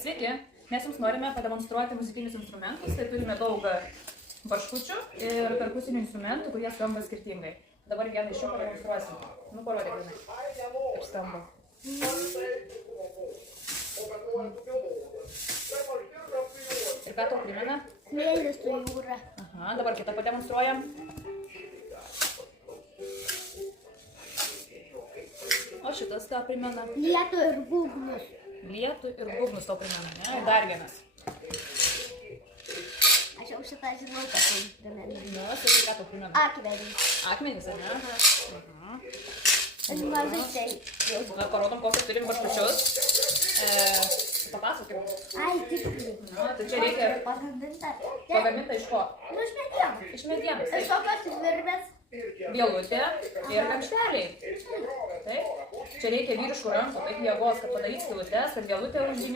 Sveiki, mes jums norime pademonstruoti muzikinius instrumentus, tai turime daug barškučių ir perkusinių instrumentų, kurie skamba skirtingai. Dabar vieną iš jų pademonstruosim. Nu, parodė, Grinai, kaip skamba. Ir ką tau primena? Smėlis su jūra. Aha, dabar kitą pademonstruojam. O šitas ką primena? Lietų ir būgnus. Lietų ir būgnus tau primena, ne? Ir dar vienas. Aš jau šitą žinau, kad tai primena. Nu, sakai, ką tau primena? Akmenys. Akmenys, ar ne? Aha. Aš mažai tai. Na, parodom, kokius turim barškučius. Papasakim. Ai, tikrai. Nu, tai čia reikia Pagaminta. pagaminta iš ko? Nu, iš medienos. Iš medienos. Iš Taip. tokios virvės. Vielutė ir kamšteliai. Taip. Čia reikia vyriškų rankų, taip jėgos, kad padaryt skylutes, kad vielutė užžymio.